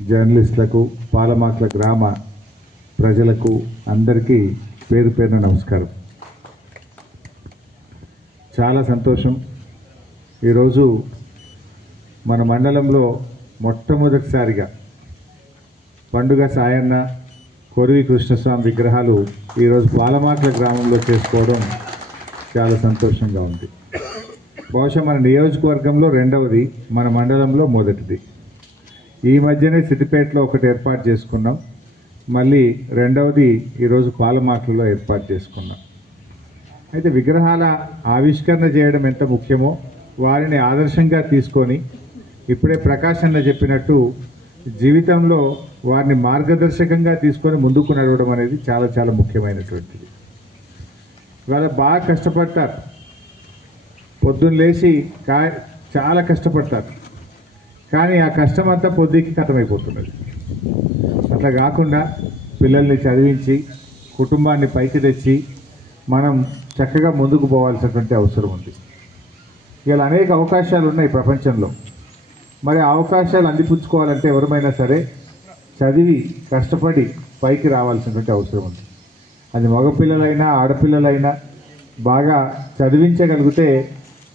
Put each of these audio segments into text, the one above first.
జర్నలిస్టులకు, పాలమాట్ల గ్రామ ప్రజలకు అందరికీ పేరు పేరున నమస్కారం. చాలా సంతోషం. ఈరోజు మన మండలంలో మొట్టమొదటిసారిగా పండుగ సాయన్న, కొరివి కృష్ణస్వామి విగ్రహాలు ఈరోజు పాలమాట్ల గ్రామంలో చేసుకోవడం చాలా సంతోషంగా ఉంది. బహుశా మన నియోజకవర్గంలో రెండవది, మన మండలంలో మొదటిది. ఈ మధ్యనే సిద్దిపేటలో ఒకటి ఏర్పాటు చేసుకున్నాం, మళ్ళీ రెండవది ఈరోజు పాలమాట్లలో ఏర్పాటు చేసుకున్నాం. అయితే విగ్రహాల ఆవిష్కరణ చేయడం ఎంత ముఖ్యమో వారిని ఆదర్శంగా తీసుకొని, ఇప్పుడే ప్రకాష్ అన్న చెప్పినట్టు జీవితంలో వారిని మార్గదర్శకంగా తీసుకొని ముందుకు నడవడం అనేది చాలా చాలా ముఖ్యమైనటువంటిది. ఇవాళ బాగా కష్టపడతారు, పొద్దున్న లేచి చాలా కష్టపడతారు, కానీ ఆ కష్టం అంతా పొద్దుకి కథమైపోతున్నది. అట్లా కాకుండా పిల్లల్ని చదివించి కుటుంబాన్ని పైకి తెచ్చి మనం చక్కగా ముందుకు పోవాల్సినటువంటి అవసరం ఉంది. ఇలా అనేక అవకాశాలు ఉన్నాయి ప్రపంచంలో. మరి ఆ అవకాశాలు అందిపుచ్చుకోవాలంటే ఎవరమైనా సరే చదివి కష్టపడి పైకి రావాల్సినటువంటి అవసరం ఉంది. అది మగపిల్లలైనా ఆడపిల్లలైనా బాగా చదివించగలిగితే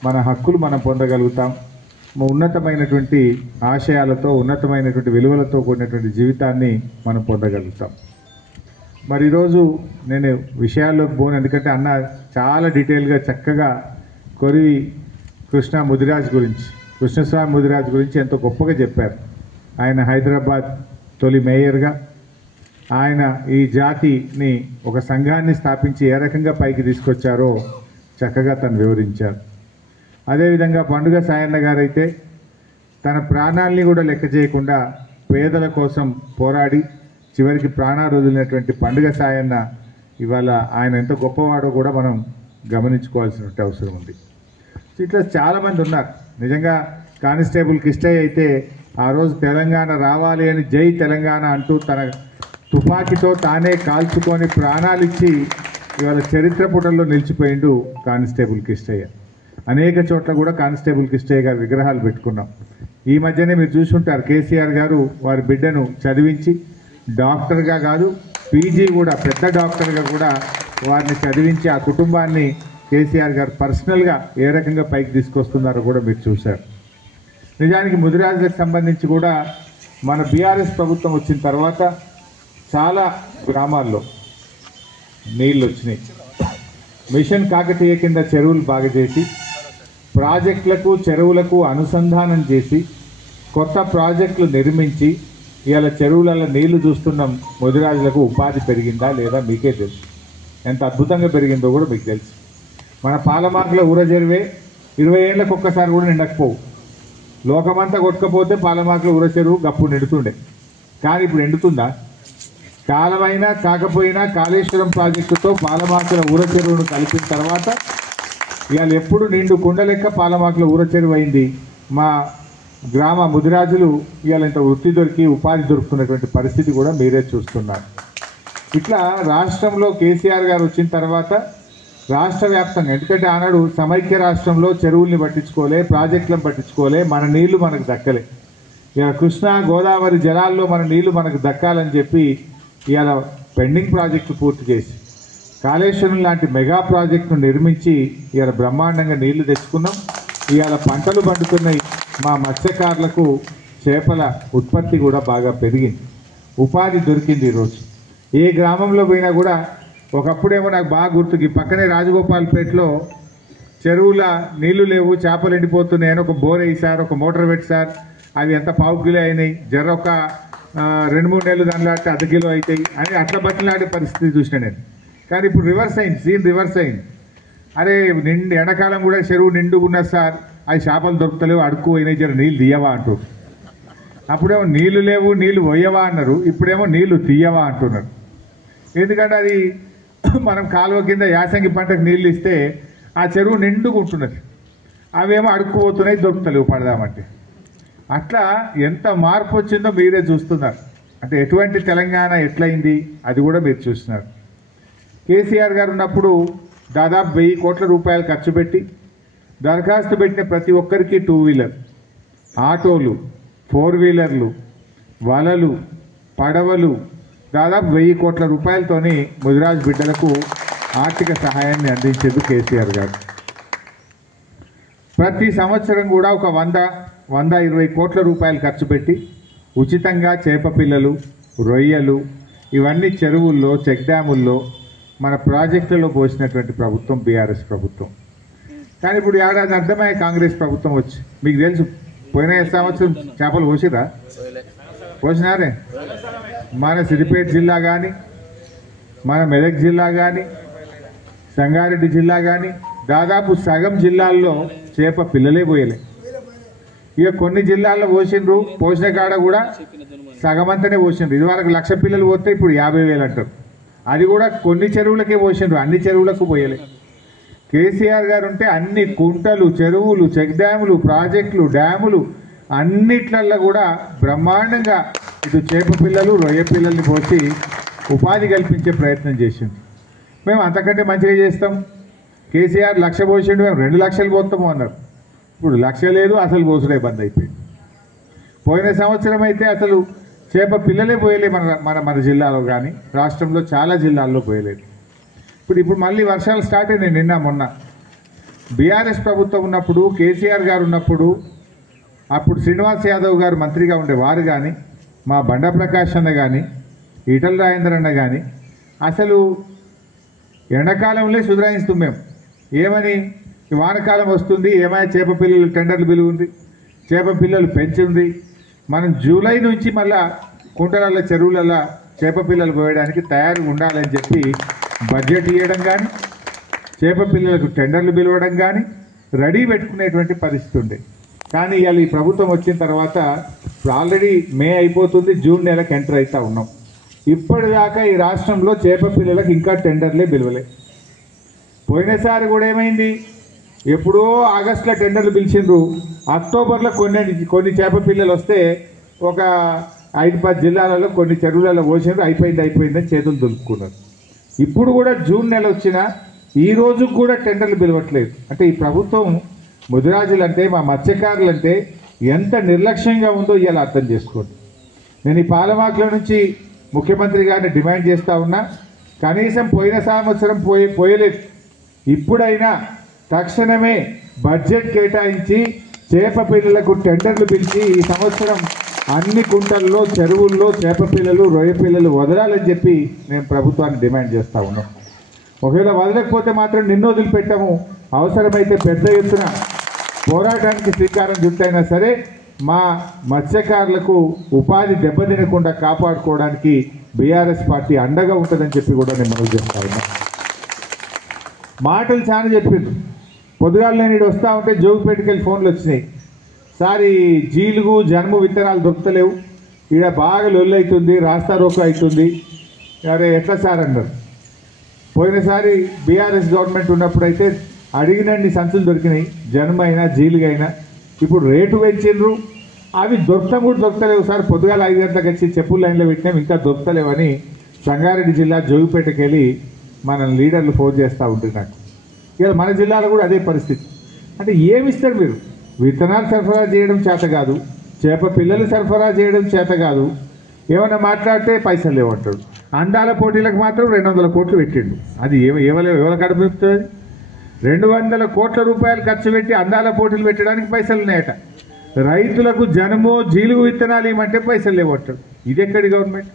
మన హక్కులు మనం పొందగలుగుతాం. ఉన్నతమైనటువంటి ఆశయాలతో, ఉన్నతమైనటువంటి విలువలతో కూడినటువంటి జీవితాన్ని మనం పొందగలుగుతాం. మరి ఈరోజు నేను విషయాల్లోకి పోను, ఎందుకంటే అన్న చాలా డీటెయిల్గా చక్కగా కొరివి కృష్ణస్వామి ముదిరాజ్ గురించి ఎంతో గొప్పగా చెప్పారు. ఆయన హైదరాబాద్ తొలి మేయర్గా ఆయన ఈ జాతిని ఒక సంఘాన్ని స్థాపించి ఏ రకంగా పైకి తీసుకొచ్చారో చక్కగా తను వివరించారు. అదేవిధంగా పండుగ సాయన్న గారైతే తన ప్రాణాలని కూడా లెక్క చేయకుండా పేదల కోసం పోరాడి చివరికి ప్రాణాలు వదిలినటువంటి పండుగ సాయన్న ఇవాళ ఆయన ఎంత గొప్పవాడో కూడా మనం గమనించుకోవాల్సినటువంటి అవసరం ఉంది. ఇట్లా చాలామంది ఉన్నారు. నిజంగా కానిస్టేబుల్ కిష్టయ్య అయితే ఆ రోజు తెలంగాణ రావాలి అని జై తెలంగాణ అంటూ తన తుపాకీతో తానే కాల్చుకొని ప్రాణాలు ఇచ్చి ఇవాళ చరిత్ర పుటల్లో నిలిచిపోయిండు కానిస్టేబుల్ కిష్టయ్య. అనేక చోట్ల కూడా కానిస్టేబుల్ కిష్టయ్య గారు విగ్రహాలు పెట్టుకున్నాం. ఈ మధ్యనే మీరు చూసుంటారు, కేసీఆర్ గారు వారి బిడ్డను చదివించి డాక్టర్గా కాదు పీజీ కూడా, పెద్ద డాక్టర్గా కూడా వారిని చదివించి ఆ కుటుంబాన్ని కేసీఆర్ గారు పర్సనల్గా ఏ రకంగా పైకి తీసుకొస్తున్నారో కూడా మీరు చూశారు. నిజానికి ముదిరాజులకు సంబంధించి కూడా మన బీఆర్ఎస్ ప్రభుత్వం వచ్చిన తర్వాత చాలా గ్రామాల్లో నీళ్ళు వచ్చినాయి. మిషన్ కాకతీయ కింద చెరువులు బాగా చేసి, ప్రాజెక్టులకు చెరువులకు అనుసంధానం చేసి, కొత్త ప్రాజెక్టులు నిర్మించి ఇవాళ చెరువులలో నీళ్లు చూస్తున్నాం. ముదిరాజులకు ఉపాధి పెరిగిందా లేదా మీకే తెలుసు. ఎంత అద్భుతంగా పెరిగిందో కూడా మీకు తెలుసు. మన పాలమాకుల ఊర చెరువే 20 ఏళ్ళకు ఒక్కసారి కూడా నిండకపోవు. లోకమంతా కొట్టుకపోతే పాలమాకుల ఊర చెరువు గప్పుడు నిండుతుండే, కానీ ఇప్పుడు ఎండుతుందా? కాలమైనా కాకపోయినా కాళేశ్వరం ప్రాజెక్టుతో పాలమాకుల ఊర చెరువును కలిపిన తర్వాత ఇవాళ ఎప్పుడు నిండు కుండలెక్క పాలమాకుల ఊర చెరువు అయింది. మా గ్రామ ముదిరాజులు ఇవాళ ఇంత వృత్తి దొరికి ఉపాధి దొరుకుతున్నటువంటి పరిస్థితి కూడా మీరే చూస్తున్నారు. ఇట్లా రాష్ట్రంలో కేసీఆర్ గారు వచ్చిన తర్వాత రాష్ట్ర వ్యాప్తంగా, ఎందుకంటే ఆనాడు సమైక్య రాష్ట్రంలో చెరువుల్ని పట్టించుకోలే, ప్రాజెక్టులను పట్టించుకోలే, మన నీళ్లు మనకు దక్కలే. ఇవాళ కృష్ణా గోదావరి జలాల్లో మన నీళ్లు మనకు దక్కాలని చెప్పి ఇవాళ పెండింగ్ ప్రాజెక్టు పూర్తి చేసి కాళేశ్వరం లాంటి మెగా ప్రాజెక్టును నిర్మించి ఇవాళ బ్రహ్మాండంగా నీళ్లు తెచ్చుకున్నాం. ఇవాళ పంటలు పండుతున్నాయి. మా మత్స్యకారులకు చేపల ఉత్పత్తి కూడా బాగా పెరిగింది, ఉపాధి దొరికింది. ఈరోజు ఏ గ్రామంలో పోయినా కూడా, ఒకప్పుడేమో నాకు బాగా గుర్తుకి పక్కనే రాజగోపాల్పేటలో చెరువుల నీళ్లు లేవు, చేపలు ఎండిపోతున్నాయని ఒక బోర్ వేయి సార్, ఒక మోటార్ పెట్టి సార్, అవి ఎంత పావు కిలో అయినాయి, జర ఒక 2-3 నెలలు దానిలో అంటే అర్ధ కిలో అవుతాయి అని అట్లా బట్టలాడే పరిస్థితి చూసిన నేను. కానీ ఇప్పుడు రివర్స్ అయింది, సీన్ రివర్స్ అయింది. అరే ఎండాకాలం కూడా చెరువు నిండుగున్నది సార్, అవి చేపలు దొరుకుతలేవు, అడుక్కు అయినాయి, జర నీళ్ళు తీయవా అంటూ. అప్పుడేమో నీళ్లు లేవు నీళ్లు పోయవా అన్నారు, ఇప్పుడేమో నీళ్లు తీయవా అంటున్నారు. ఎందుకంటే అది మనం కాలువ కింద యాసంగి పంటకు నీళ్ళు ఇస్తే ఆ చెరువు నిండుకుంటున్నది, అవేమో అడుక్కుపోతున్నాయి, దొరుకుతలేవు పడదామంటే. అట్లా ఎంత మార్పు వచ్చిందో మీరే చూస్తున్నారు. అంటే ఎటువంటి తెలంగాణ ఎట్లయింది అది కూడా మీరు చూస్తున్నారు. కేసీఆర్ గారు ఉన్నప్పుడు దాదాపు 1000 కోట్ల రూపాయలు ఖర్చు పెట్టి దరఖాస్తు పెట్టిన ప్రతి ఒక్కరికి 2 వీలర్, ఆటోలు, 4 వీలర్లు, వలలు, పడవలు దాదాపు 1000 కోట్ల రూపాయలతోని ముదిరాజ్ బిడ్డలకు ఆర్థిక సహాయాన్ని అందించేందుకు కేసీఆర్ గారు. ప్రతి సంవత్సరం కూడా ఒక 120 కోట్ల రూపాయలు ఖర్చు పెట్టి ఉచితంగా చేప పిల్లలు, రొయ్యలు ఇవన్నీ చెరువుల్లో, చెక్ డ్యాముల్లో మన ప్రాజెక్టులలో పోసినటువంటి ప్రభుత్వం బీఆర్ఎస్ ప్రభుత్వం. కానీ ఇప్పుడు ఏడాది అర్థమయ్యే కాంగ్రెస్ ప్రభుత్వం వచ్చి, మీకు తెలుసు పోయిన సంవత్సరం చేపలు పోసిరా? పోసినారే. మన సిద్దిపేట జిల్లా కానీ, మన మెదక్ జిల్లా కానీ, సంగారెడ్డి జిల్లా కానీ దాదాపు సగం జిల్లాల్లో చేప పిల్లలే పోయలే. ఇక కొన్ని జిల్లాల్లో పోసిండ్రు, పోసిన కాడ కూడా సగమంతనే పోసిండ్రు. ఇదివరకు 1,00,000 పిల్లలు పోతే ఇప్పుడు 50,000 అంటారు. అది కూడా కొన్ని చెరువులకే పోసిండ్రు, అన్ని చెరువులకు పోయలే. కేసీఆర్ గారు ఉంటే అన్ని కుంటలు, చెరువులు, చెక్ డ్యాములు, ప్రాజెక్టులు, డ్యాములు అన్నిట్లల్లో కూడా బ్రహ్మాండంగా ఇటు చేప పిల్లలు, రొయ్య పిల్లల్ని పోసి ఉపాధి కల్పించే ప్రయత్నం చేసిండు. మేము అంతకంటే మంచిగా చేస్తాం. కేసీఆర్ 1,00,000 పోసిండు, మేము 2 లక్షలు పోతాము అన్నారు. ఇప్పుడు 1,00,000 లేదు, అసలు పోసుడే బంద్ అయిపోయింది. పోయిన సంవత్సరం అయితే అసలు చేప పిల్లలే పోయలే మన జిల్లాలో కానీ, రాష్ట్రంలో చాలా జిల్లాల్లో పోయలేదు. ఇప్పుడు మళ్ళీ వర్షాలు స్టార్ట్ అయినాయి. నిన్న మొన్న బీఆర్ఎస్ ప్రభుత్వం ఉన్నప్పుడు, కేసీఆర్ గారు ఉన్నప్పుడు, అప్పుడు శ్రీనివాస్ యాదవ్ గారు మంత్రిగా ఉండేవారు కానీ, మా బండా ప్రకాష్ అన్న కానీ, ఈటల రాజేందర్ అన్న కానీ అసలు ఎండాకాలంలో సుధరాయిస్తాం మేము. ఏమని వానకాలం వస్తుంది, ఏమైనా చేప పిల్లలు టెండర్లు పిలుగుంది, చేప పిల్లలు పెంచింది. మనం జూలై నుంచి మళ్ళా కుంటల చెరువులలో చేప పిల్లలు పోయడానికి తయారు ఉండాలని చెప్పి బడ్జెట్ ఇవ్వడం కానీ, చేప పిల్లలకు టెండర్లు పిలవడం కానీ రెడీ పెట్టుకునేటువంటి పరిస్థితి ఉండే. కానీ ఇవాళ ఈ ప్రభుత్వం వచ్చిన తర్వాత ఆల్రెడీ మే అయిపోతుంది, జూన్ నెలకు ఎంటర్ అవుతూ ఉన్నాం. ఇప్పటిదాకా ఈ రాష్ట్రంలో చేప పిల్లలకు ఇంకా టెండర్లే పిలవలే. పోయినసారి కూడా ఏమైంది, ఎప్పుడో ఆగస్టులో టెండర్లు పిలిచిండ్రు, అక్టోబర్లో కొన్ని చేప పిల్లలు వస్తే ఒక 5-10 జిల్లాలలో కొన్ని చెరువులలో పోసిండ్రు, అయిపోయిందని చేతులు దులుపుకున్నారు. ఇప్పుడు కూడా జూన్ నెల వచ్చినా ఈ రోజు కూడా టెండర్లు పిలవట్లేదు. అంటే ఈ ప్రభుత్వం ముదిరాజులంటే, మా మత్స్యకారులంటే ఎంత నిర్లక్ష్యంగా ఉందో ఇవాళ అర్థం చేసుకోండి. నేను ఈ పాలమాకుల నుంచి ముఖ్యమంత్రి గారిని డిమాండ్ చేస్తూ ఉన్నా, కనీసం పోయిన సంవత్సరం పోయలేదు. ఇప్పుడైనా తక్షణమే బడ్జెట్ కేటాయించి చేప పిల్లలకు టెండర్లు పిలిచి ఈ సంవత్సరం అన్ని కుంటల్లో, చెరువుల్లో చేప పిల్లలు, రొయ్య పిల్లలు వదలాలని చెప్పి నేను ప్రభుత్వాన్ని డిమాండ్ చేస్తూ ఉన్నాను. ఒకవేళ వదలకపోతే మాత్రం నిన్ను వదిలిపెట్టాము, అవసరమైతే పెద్ద ఎత్తున పోరాటానికి శ్రీకారం చుట్టైనా సరే మా మత్స్యకారులకు ఉపాధి దెబ్బతినకుండా కాపాడుకోవడానికి బీఆర్ఎస్ పార్టీ అండగా ఉంటుందని చెప్పి కూడా నేను మనవి చేస్తా ఉన్నా. మాటలు చాలా చెప్పిండ్రు. పొద్దుగాల నేను ఇటు వస్తూ ఉంటే జోగిపేటకెళ్ళి ఫోన్లు వచ్చినాయి, సార్ ఈ జీలుగు జన్ము విత్తనాలు దొరుకుతలేవు, ఈడ బాగా లొల్లు అవుతుంది, రాస్తా రోకో అవుతుంది, అరే ఎట్లా సార్ అన్నారు. పోయినసారి బీఆర్ఎస్ గవర్నమెంట్ ఉన్నప్పుడైతే అడిగినన్ని సంచులు దొరికినాయి, జన్మైనా జీలుగైనా. ఇప్పుడు రేటు పెంచిండ్రు, అవి దొరకలేవు సార్. పొద్దుగాల 5 గంటలకు వచ్చి చెప్పుల లైన్లో పెట్టినాం, ఇంకా దొరకలేవని సంగారెడ్డి జిల్లా జోగిపేటకి వెళ్ళి మన లీడర్లు ఫోన్ చేస్తూ ఉంటుంది నాకు. ఇక మన జిల్లాలో కూడా అదే పరిస్థితి. అంటే ఏమిస్తారు మీరు? విత్తనాలు సరఫరా చేయడం చేత కాదు, చేప పిల్లలు సరఫరా చేయడం చేత కాదు, ఏమన్నా మాట్లాడితే పైసలు లేవంటాడు. అందాల పోటీలకు మాత్రం 200 కోట్లు పెట్టిండు. అది ఎవరి కడుపు చెప్తుంది? 200 కోట్ల రూపాయలు ఖర్చు పెట్టి అందాల పోటీలు పెట్టడానికి పైసలు ఉన్నాయట. రైతులకు జనమో జీలుగు విత్తనాలు ఇవ్వమంటే పైసలు లేవంటాడు. ఇది ఎక్కడి గవర్నమెంట్?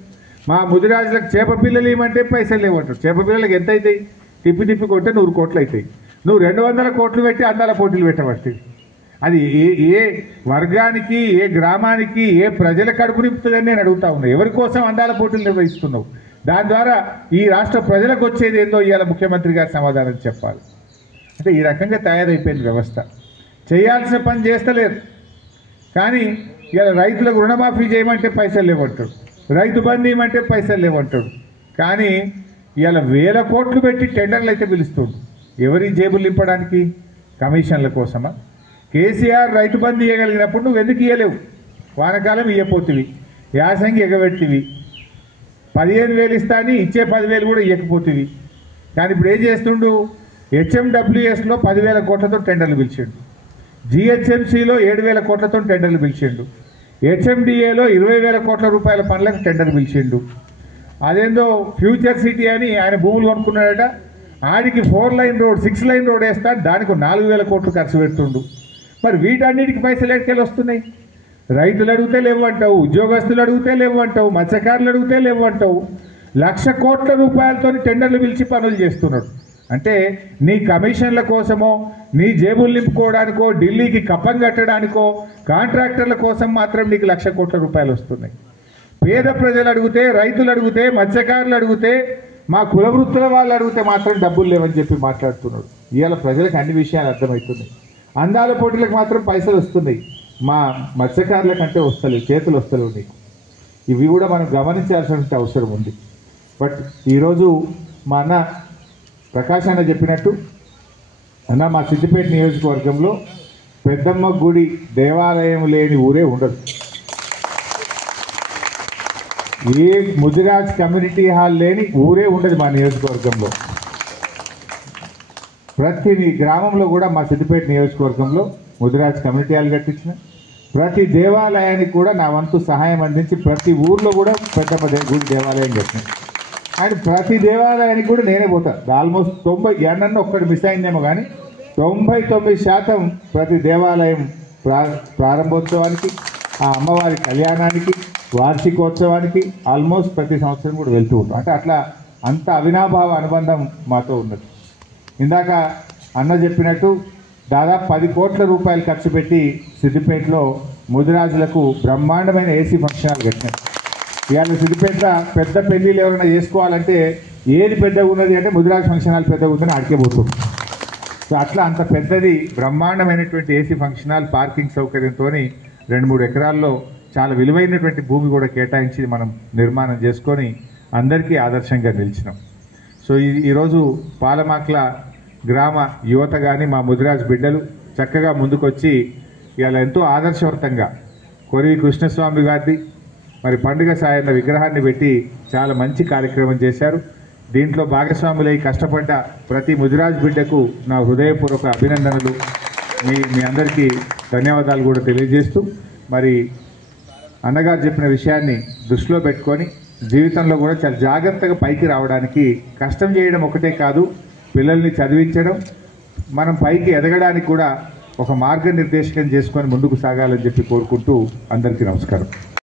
మా ముదిరాజులకు చేప పిల్లలు ఇవ్వమంటే పైసలు లేవంటాడు. చేప పిల్లలకు ఎంత అవుతాయి? తిప్పి కొట్టే 100 కోట్లు అవుతాయి. నువ్వు 200 కోట్లు పెట్టి అందాల పోటీలు పెట్టబడుతుంది. అది ఏ వర్గానికి, ఏ గ్రామానికి, ఏ ప్రజల కడుపు నింపుతుందని నేను అడుగుతా ఉన్నా. ఎవరి కోసం అందాల పోటీలు నిర్వహిస్తున్నావు? దాని ద్వారా ఈ రాష్ట్ర ప్రజలకు వచ్చేది ఏందో ఇవాళ ముఖ్యమంత్రి గారు సమాధానం చెప్పాలి. అంటే ఈ రకంగా తయారైపోయింది వ్యవస్థ. చేయాల్సిన పని చేస్తలేరు. కానీ ఇవాళ రైతులకు రుణమాఫీ చేయమంటే పైసలు లేవంటాడు, రైతు బంధు ఇవ్వమంటే పైసలు లేవంటాడు. కానీ ఇవాళ 1000 కోట్లు పెట్టి టెండర్లు అయితే పిలుస్తుండు. ఎవరి జేబులు నింపడానికి? కమిషన్ల కోసమా? కేసీఆర్ రైతు బంధు ఇవ్వగలిగినప్పుడు నువ్వు ఎందుకు ఇవ్వలేవు? వానకాలం ఇవ్వపోతివి, యాసంగి ఎగబెట్టివి, 15,000 ఇస్తా అని ఇచ్చే 10,000 కూడా ఇవ్వకపోతివి. కానీ ఇప్పుడు ఏం చేస్తుండు? HMWSలో 10,000 కోట్లతో టెండర్లు పిలిచిండు, GHMCలో 7,000 కోట్లతో టెండర్లు పిలిచిండు, హెచ్ఎండిఏలో 20,000 కోట్ల రూపాయల పనులకు టెండర్ పిలిచిండు. అదేందో ఫ్యూచర్ సిటీ అని ఆయన భూములు కొనుక్కున్నాడట, ఆడికి 4 లైన్ రోడ్ 6 లైన్ రోడ్ వేస్తా దానికి 4,000 కోట్లు ఖర్చు పెడుతుండు. మరి వీటన్నిటికి పైసలు ఎక్కడికి వస్తున్నాయి? రైతులు అడిగితే లేవంటావు, ఉద్యోగస్తులు అడిగితే లేవంటావు, మత్స్యకారులు అడిగితే లేవంటావు. 1,00,000 కోట్ల రూపాయలతో టెండర్లు పిలిచి పనులు చేస్తున్నాడు. అంటే నీ కమిషన్ల కోసమో, నీ జేబులు నింపుకోవడానికో, ఢిల్లీకి కప్పం కట్టడానికో, కాంట్రాక్టర్ల కోసం మాత్రం నీకు 1,00,000 కోట్ల రూపాయలు వస్తున్నాయి. పేద ప్రజలు అడిగితే, రైతులు అడిగితే, మత్స్యకారులు అడిగితే, మా కుల వృత్తుల వాళ్ళు అడిగితే మాత్రం డబ్బులు లేవని చెప్పి మాట్లాడుతున్నాడు. ఇవాళ ప్రజలకు అన్ని విషయాలు అర్థమవుతున్నాయి. అందాల పోటీలకు మాత్రం పైసలు వస్తున్నాయి, మా మత్స్యకారుల కంటే వస్తలేవు, చేతులు వస్తలేవు నీకు. ఇవి కూడా మనం గమనించాల్సిన అవసరం ఉంది. బట్ ఈరోజు మా అన్న ప్రకాష్ అన్న చెప్పినట్టు, అన్న మా సిద్దిపేట నియోజకవర్గంలో పెద్దమ్మ గుడి దేవాలయం లేని ఊరే ఉండదు. ఏ ముదిరాజ్ కమ్యూనిటీ హాల్ లేని ఊరే ఉండదు మా నియోజకవర్గంలో. ప్రతి గ్రామంలో కూడా మా సిద్దిపేట నియోజకవర్గంలో ముదిరాజ్ కమ్యూనిటీ హాల్ కట్టించిన, ప్రతి దేవాలయానికి కూడా నా వంతు సహాయం అందించి ప్రతి ఊర్లో కూడా పెద్దమ్మ గుడి దేవాలయం కట్టిన. అండ్ ప్రతి దేవాలయానికి కూడా నేనే పోతాను. ఆల్మోస్ట్ 90 ఏమన్నా ఒక్కటి మిస్ అయిందేమో కానీ 99% ప్రతి దేవాలయం ప్రారంభోత్సవానికి, ఆ అమ్మవారి కళ్యాణానికి, వార్షికోత్సవానికి ఆల్మోస్ట్ ప్రతి సంవత్సరం కూడా వెళ్తూ ఉంటాం. అంటే అట్లా అంత అవినాభావ అనుబంధం మాతో ఉన్నది. ఇందాక అన్న చెప్పినట్టు దాదాపు 10 కోట్ల రూపాయలు ఖర్చు పెట్టి సిద్దిపేటలో ముదిరాజులకు బ్రహ్మాండమైన ఏసీ ఫంక్షన్ హాల్ కట్టినారు. ఇవాళ సిద్దిపేట పెద్ద పెళ్ళిళ్ళు ఎవరైనా చేసుకోవాలంటే ఏది పెద్దగా ఉన్నది అంటే ముదిరాజ్ ఫంక్షన్ హాల్ పెద్దగా ఉందని అడిగే పోతుంది. సో అట్లా అంత పెద్దది బ్రహ్మాండమైనటువంటి ఏసీ ఫంక్షన్ హాల్, పార్కింగ్ సౌకర్యంతో 2-3 ఎకరాల్లో చాలా విలువైనటువంటి భూమి కూడా కేటాయించి మనం నిర్మాణం చేసుకొని అందరికీ ఆదర్శంగా నిలిచినాం. సో ఈరోజు పాలమాక్ల గ్రామ యువత కానీ మా ముదిరాజ్ బిడ్డలు చక్కగా ముందుకొచ్చి ఇవాళ ఎంతో ఆదర్శవంతంగా కొరివి కృష్ణస్వామి గారిది మరి పండుగ సాయన్న విగ్రహాన్ని పెట్టి చాలా మంచి కార్యక్రమం చేశారు. దీంట్లో భాగస్వాములై కష్టపడ్డ ప్రతి ముదిరాజ్ బిడ్డకు నా హృదయపూర్వక అభినందనలు, మీ అందరికీ ధన్యవాదాలు కూడా తెలియజేస్తూ, మరి అన్నగారు చెప్పిన విషయాన్ని దృష్టిలో పెట్టుకొని జీవితంలో కూడా చాలా జాగ్రత్తగా పైకి రావడానికి కష్టం చేయడం ఒకటే కాదు, పిల్లల్ని చదివించడం, మనం పైకి ఎదగడానికి కూడా ఒక మార్గనిర్దేశకం చేసుకొని ముందుకు సాగాలని చెప్పి కోరుకుంటూ అందరికీ నమస్కారం.